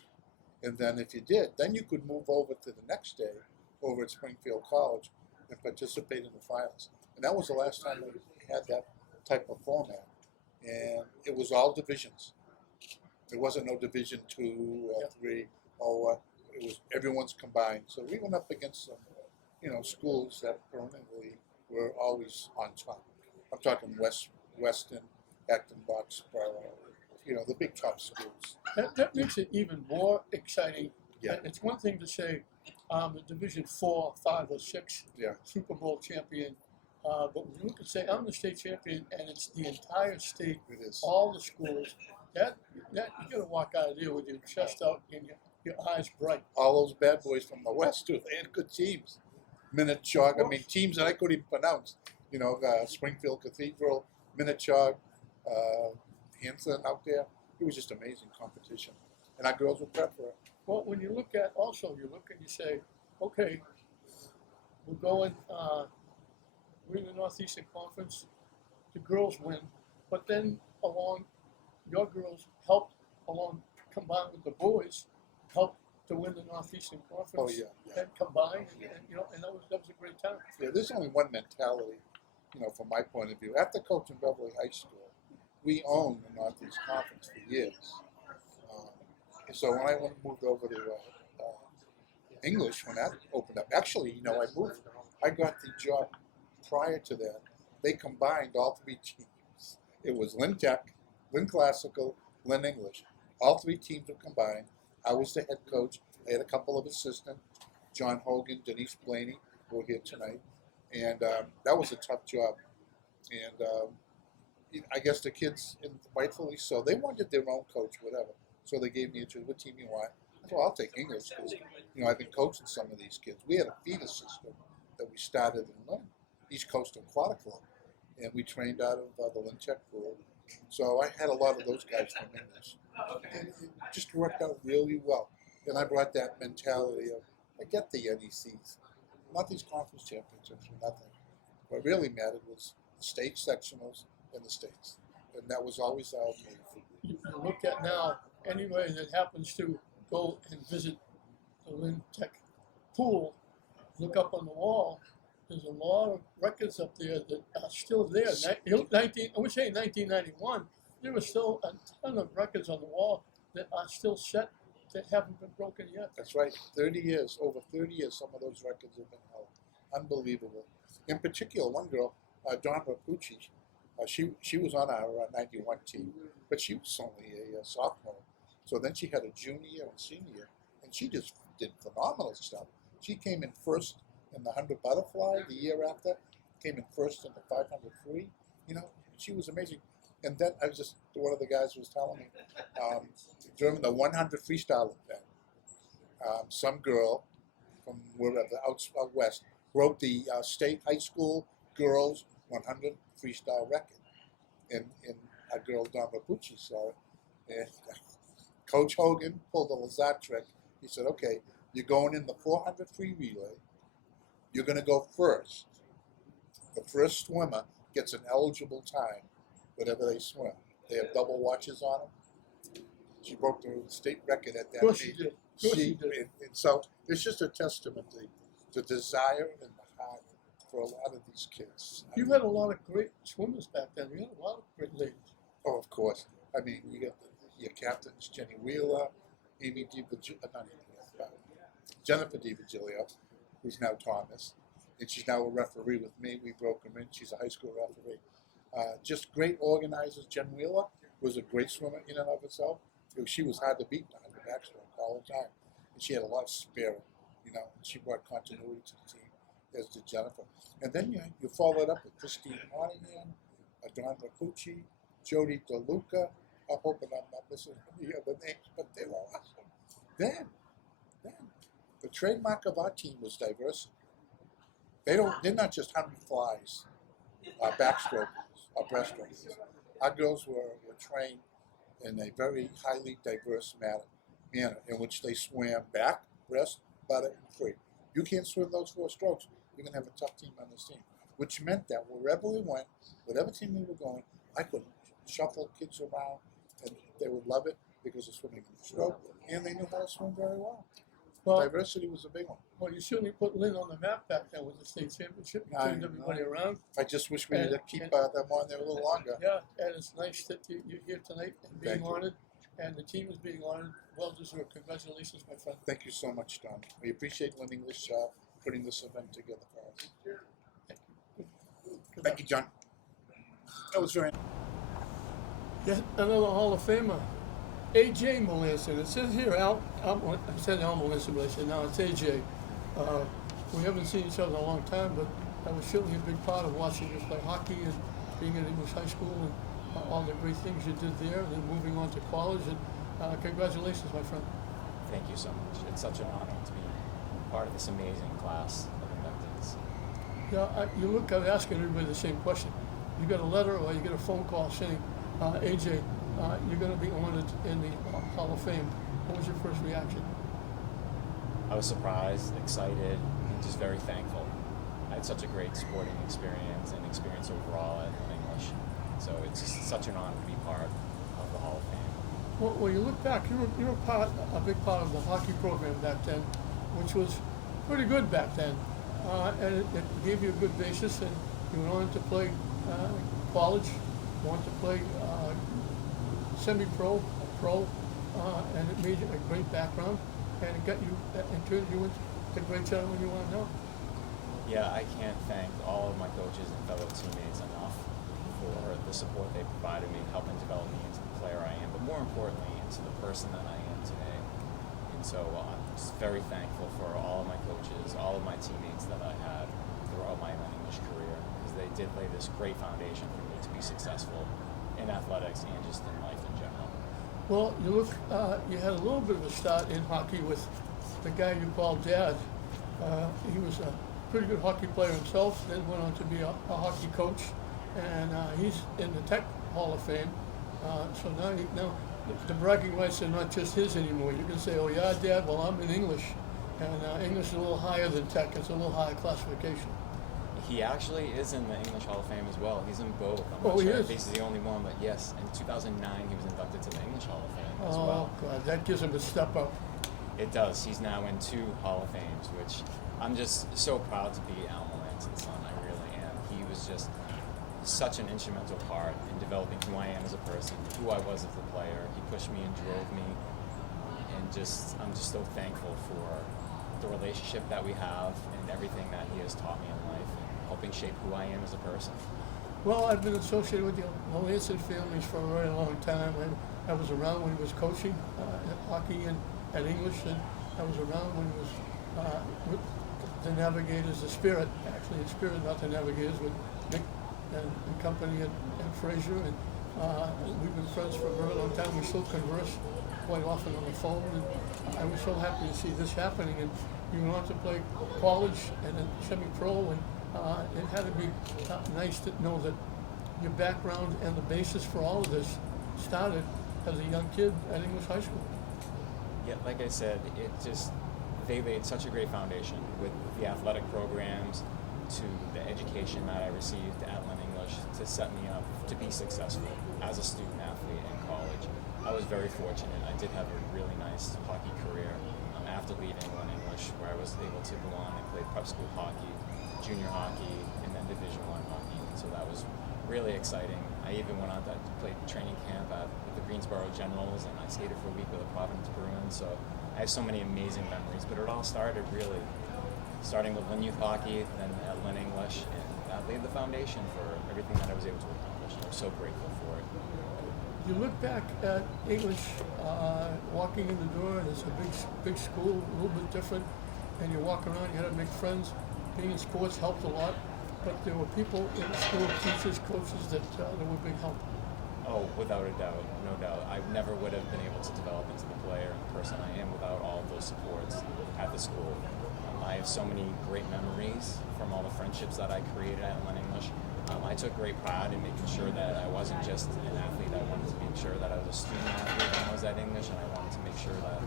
And then if you did, then you could move over to the next day over at Springfield College and participate in the finals. And that was the last time we had that type of format. And it was all divisions. There wasn't no Division 2 or 3 or it was everyone's combined. So we went up against some, schools that permanently were always on top. I'm talking Weston, Acton, Boxborough, the big top schools. That makes it even more exciting. Yeah. And it's one thing to say the Division 4, 5, or 6 Yeah. Super Bowl champion. But when you look and say, I'm the state champion, and it's the entire state, It is. all the schools, that you got to walk out of there with your chest out and your eyes bright. All those bad boys from the West, too. They had good teams. Minnetonka, teams that I couldn't even pronounce. Springfield Cathedral, Minnetonka, Hanson out there. It was just amazing competition. And our girls were prepped for it. Well, when you look at, you look and you say, okay, we're going, we're in the Northeastern Conference, the girls win, but then your girls helped combined with the boys, help to win the Northeastern Conference. Oh, yeah. And combined, and and that was a great time. Yeah, there's only one mentality, from my point of view. After coaching Beverly High School, we owned the Northeast Conference for years. And so when I moved over to English, when that opened up, actually, I got the job prior to that. They combined all three teams. It was Lynn Tech, Lynn Classical, Lynn English. All three teams were combined. I was the head coach. I had a couple of assistants, John Hogan, Denise Blaney, who are here tonight. And that was a tough job. And I guess the kids, and rightfully so, they wanted their own coach, whatever. So they gave me a choice, what team you want? I said, well, I'll take English because, I've been coaching some of these kids. We had a feeder system that we started in Lynn, East Coast Aquatic Club. And we trained out of the Lynn Tech pool. So I had a lot of those guys from English. And it just worked out really well. And I brought that mentality of, I get the NECs, not these conference championships or nothing. What really mattered was the state sectionals and the states. And that was always our goal. You look at now, anybody that happens to go and visit the Lynn Tech pool, look up on the wall, there's a lot of records up there that are still there. I would say 1991, there were still a ton of records on the wall that are still set that haven't been broken yet. That's right. 30 years, over 30 years, some of those records have been held. Unbelievable. In particular, one girl, Dawn Rapucci, she was on our 91 team, but she was only a sophomore. So then she had a junior and senior year, and she just did phenomenal stuff. She came in first in the 100 butterfly the year after, came in first in the 500 free. She was amazing. And then one of the guys was telling me, during the 100 freestyle event, some girl from wherever out west broke the state high school girls 100 freestyle record. And a girl, Dawn Rapucci, saw it. And Coach Hogan pulled a Lazat trick. He said, okay, you're going in the 400 free relay. You're going to go first. The first swimmer gets an eligible time, whatever they swim. They have double watches on them. She broke the state record at that Of course age. she did. Of course she did. And so it's just a testament to the desire and the heart for a lot of these kids. You had a lot of great swimmers back then. You had a lot of great ladies. Oh, of course. I mean, you got your captains, Jenny Wheeler, Amy DiVigilio, not Amy, Jennifer DiVigilio, who's now Thomas, and she's now a referee with me. We broke her in. She's a high school referee. Just great organizers. Jen Wheeler was a great swimmer in and of herself. She was hard to beat on the backstroke all the time. And she had a lot of spirit, and she brought continuity to the team, as did Jennifer. And then you follow it up with Christine Monahan, Dawn Rapucci, Jody DeLuca. I'm hoping I'm not missing any other names, but they were awesome. Then, the trademark of our team was diversity. They're not just 100 flies, backstrokers, or breaststrokers. Our girls were trained in a very highly diverse manner in which they swam back, breast, butter, and free. You can't swim those 4 strokes, you're going to have a tough team on this team. Which meant that wherever we went, whatever team we were going, I could shuffle kids around, and they would love it because of swimming in the stroke, and they knew how to swim very well. Well, Diversity was a big one. well, you certainly put Lynn on the map back then with the state championship. You turned everybody around. I just wish we And- could keep them on there a little longer. Yeah, and it's nice that you're here tonight and being Thank you. honored, and the team is being honored. Well deserved. Congratulations, my friend. Thank you so much, Don. We appreciate Lynn English putting this event together for us. Thank you. Good Thank you, John. That was very Yet another Hall of Famer, AJ Melanson. It says here, I said Al Melanson, but I said no, it's AJ. We haven't seen each other in a long time, but I was certainly a big part of watching you play hockey and being at English High School and all the great things you did there, and then moving on to college. And congratulations, my friend. Thank you so much. It's such an honor to be part of this amazing class of inductees. Yeah, you look, I'm asking everybody the same question. You get a letter or you get a phone call saying, AJ, you're going to be honored in the Hall of Fame. What was your first reaction? I was surprised, excited, and just very thankful. I had such a great sporting experience and experience overall at English. So it's just such an honor to be part of the Hall of Fame. Well, you look back, you were a big part of the hockey program back then, which was pretty good back then. And it gave you a good basis, and you went on to play college, you went to play semi-pro, pro, and it made you a great background, and it got you, and turned you into the great gentleman you are now. Yeah, I can't thank all of my coaches and fellow teammates enough for the support they provided me, helping develop me into the player I am, but more importantly, into the person that I am today. And so I'm just very thankful for all of my coaches, all of my teammates that I had throughout my English career, because they did lay this great foundation for me to be successful in athletics and just in life in general. Well, you look, you had a little bit of a start in hockey with the guy you called Dad. He was a pretty good hockey player himself, then went on to be a hockey coach, and he's in the Tech Hall of Fame. So now the bragging rights are not just his anymore. You can say, "Oh yeah, Dad, well I'm in English," and English is a little higher than Tech. It's a little higher classification. He actually is in the English Hall of Fame as well. He's in both. I'm Oh, not he sure is? if he's the only one, but yes, in 2009 he was inducted to the English Hall of Fame as Oh well. God, that gives him a step up. It does. He's now in 2 Hall of Fames, which I'm just so proud to be Al Melanson's son. I really am. He was just such an instrumental part in developing who I am as a person, who I was as a player. He pushed me and drove me, and I'm just so thankful for the relationship that we have and everything that he has taught me in life and helping shape who I am as a person. Well, I've been associated with the Melanson families for a very long time. I was around when he was coaching at hockey and at English, and I was around when he was with the Navigators, the Spirit, actually the Spirit, not the Navigators, with Nick and company at Fraser, and we've been friends for a very long time. We still converse quite often on the phone, and I was so happy to see this happening. And you went on to play college and then semi-pro, and it had to be nice to know that your background and the basis for all of this started as a young kid at English High School. Yeah, like I said, they laid such a great foundation with the athletic programs to the education that I received at Lynn English to set me up to be successful as a student athlete in college. I was very fortunate. I did have a really nice hockey career after leaving Lynn English, where I was able to go on and play prep school hockey, junior hockey, and then Division I hockey. So that was really exciting. I even went on to play training camp with the Greensboro Generals, and I skated for a week with the Providence Bruins. So I have so many amazing memories, but it all started really starting with Lynn Youth Hockey, then at Lynn English, and that laid the foundation for everything that I was able to accomplish. I'm so grateful for it. You look back at English, walking in the door, and it's a big school, a little bit different, and you walk around, you had to make friends. Being in sports helped a lot, but there were people in the school, teachers, coaches, that were big help. Oh, without a doubt, no doubt. I never would have been able to develop into the player and the person I am without all of those supports at the school. I have so many great memories from all the friendships that I created at Lynn English. I took great pride in making sure that I wasn't just an athlete. I wanted to make sure that I was a student athlete when I was at English, and I wanted to make sure that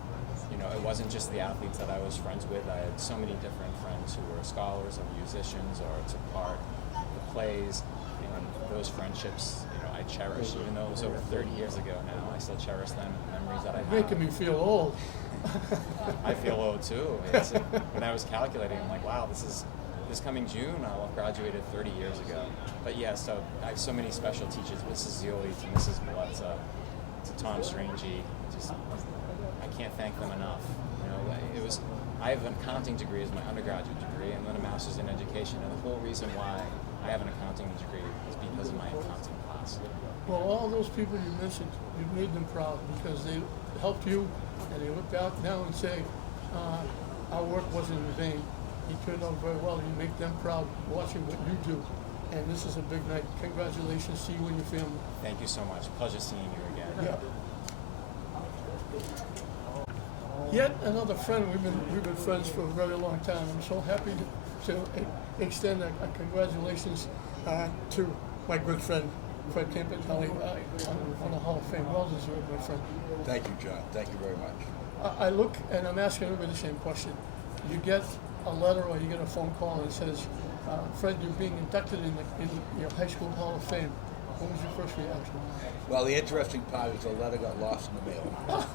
it wasn't just the athletes that I was friends with. I had so many different friends who were scholars or musicians or took part in the plays, and those friendships, I cherish. Even though it was over 30 years ago now, I still cherish them and the memories that I have. Making me feel old. I feel old too. When I was calculating, I'm like, wow, this coming June, I'll have graduated 30 years ago. But yeah, so I have so many special teachers, Mrs. Zioli to Mrs. Maletta, to Tom Strangey. I can't thank them enough. I have an accounting degree as my undergraduate degree, and then a master's in education. And the whole reason why I have an accounting degree is because of my accounting class. Well, all those people you mentioned, you made them proud because they helped you, and they look back now and say, our work wasn't in vain. You turned out very well, and you make them proud watching what you do. And this is a big night. Congratulations to you and your family. Thank you so much. Pleasure seeing you again. Yeah. Yet another friend. We've been friends for a very long time. I'm so happy to extend a congratulations to my good friend Fred Campanelli on the Hall of Fame. Well deserved, my friend. Thank you, John. Thank you very much. I look and I'm asking everybody the same question. You get a letter or you get a phone call and it says, Fred, you're being inducted in your high school Hall of Fame. What was your first reaction? Well, the interesting part is the letter got lost in the mail,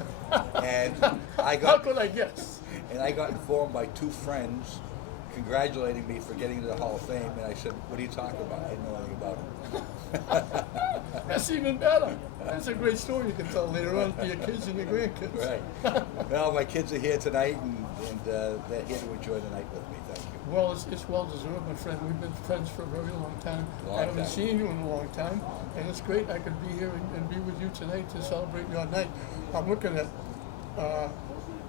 and How could I guess? and I got informed by two friends congratulating me for getting to the Hall of Fame, and I said, "What are you talking about? I didn't know anything about it." That's even better. That's a great story you can tell later on to your kids and your grandkids. Right. Well, my kids are here tonight, and they're here to enjoy the night with me. Thank you. Well, it's well deserved, my friend. We've been friends for a very long time. Long I haven't time. seen you in a long time, and it's great I could be here and be with you tonight to celebrate your night. I'm looking at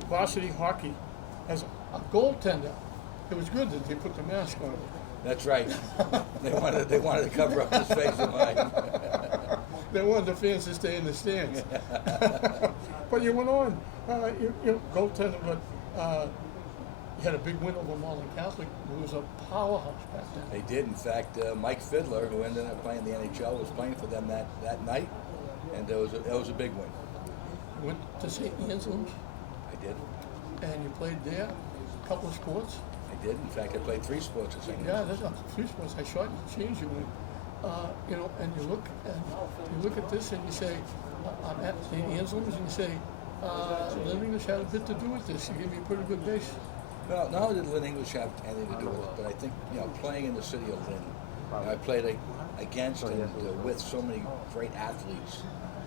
varsity hockey as a goaltender. It was good that they put the mask on. That's right. They wanted to cover up his face and mine. They wanted the fans to stay in the stands. But you went on, you goaltender, but you had a big win over Malden Catholic, who was a powerhouse back then. They did. In fact, Mike Fiddler, who ended up playing the NHL, was playing for them that night, and it was a big win. Went to St. Anselm's, I did. and you played there, a couple of sports. I did. In fact, I played 3 sports at St. Yeah, Anselm's. that's a few sports. I shot you, changed you, and you look at this and you say, I'm at St. Anselm's, and you say, Lynn English had a bit to do with this. You gave me a pretty good base. Well, not only did Lynn English have anything to do with it, but I think, playing in the city of Lynn, I played against and with so many great athletes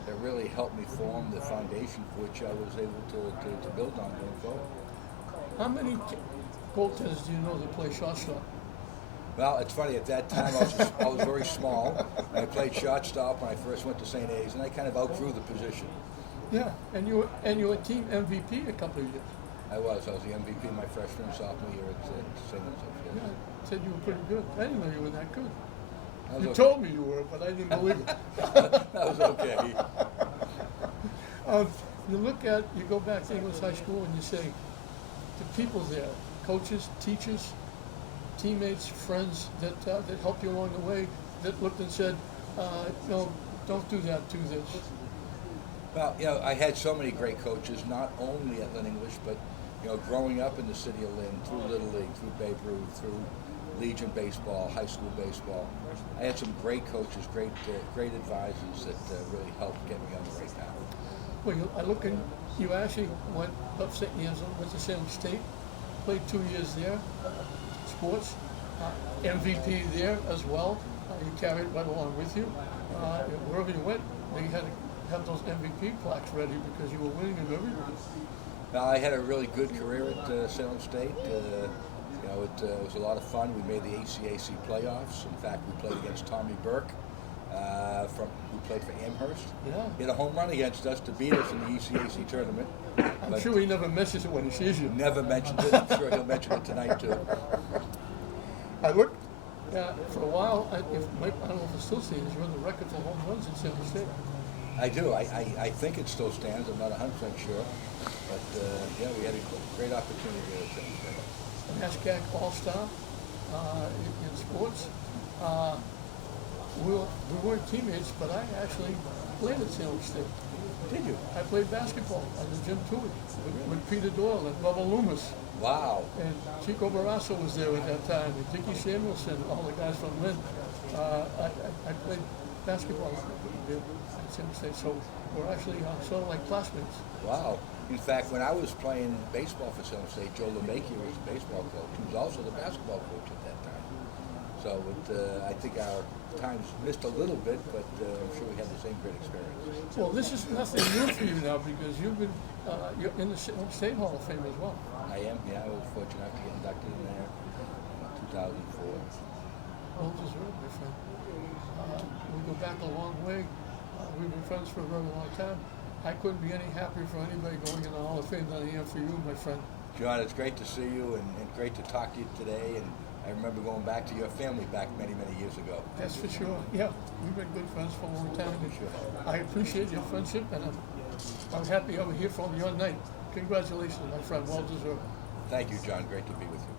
that really helped me form the foundation for which I was able to build on going forward. How many goaltenders do you know that play shortstop? Well, it's funny, at that time I was very small. I played shortstop when I first went to St. A's, and I kind of outgrew the position. Yeah, and you were team MVP a couple of years. I was the MVP my freshman and sophomore year at St. A's. Yeah, said you were pretty good. I didn't know you were that good. That was You okay. told me you were, but I didn't believe it. That was okay. You go back to English High School and you say, the people there, coaches, teachers, teammates, friends that helped you along the way, that looked and said, no, don't do that, do this. Well, I had so many great coaches, not only at Lynn English, but growing up in the city of Lynn, through Little League, through Babe Ruth, through Legion baseball, high school baseball. I had some great coaches, great advisors that really helped get me on the right path. Well, I look and you actually went up St. Anselm, went to Salem State, played 2 years there, sports, MVP there as well. You carried it right along with you. Wherever you went, they had to have those MVP plaques ready because you were winning in everywhere. Now, I had a really good career at Salem State. It was a lot of fun. We made the ACAC playoffs. In fact, we played against Tommy Burke, who played for Amherst. Yeah. He had a home run against us to beat us in the ECAC tournament. I'm sure he never mentions it when he sees you. Never mentioned it. I'm sure he'll mention it tonight, too. I looked, for a while, I don't know if it still stands, you're on the record for home runs in Salem State. I do. I think it still stands. I'm not 100% sure. But, we had a great opportunity there at Salem State. NASCAC All-Star in sports. We weren't teammates, but I actually played at Salem State. Did you? I played basketball under Jim Toohey with Peter Doyle and Bubba Loomis. Wow. And Chico Barrasso was there at that time, and Dickie Samuelson, all the guys from Lynn. I played basketball at Salem State, so we're actually sort of like classmates. Wow. In fact, when I was playing baseball for Salem State, Joe LeMahieu was the baseball coach. He was also the basketball coach at that time. So I think our times missed a little bit, but I'm sure we had the same great experience. Well, this is nothing new for you now because you're in the State Hall of Fame as well. I am, I was fortunate enough to get inducted in there in 2004. Well deserved, my friend. We go back a long way. We've been friends for a very long time. I couldn't be any happier for anybody going in the Hall of Fame than I am for you, my friend. John, it's great to see you and great to talk to you today. And I remember going back to your family back many, many years ago. That's for sure. Yeah, we've been good friends for a long time. Sure. I appreciate your friendship, and I'm happy over here from your night. Congratulations, my friend. Well deserved. Thank you, John. Great to be with you.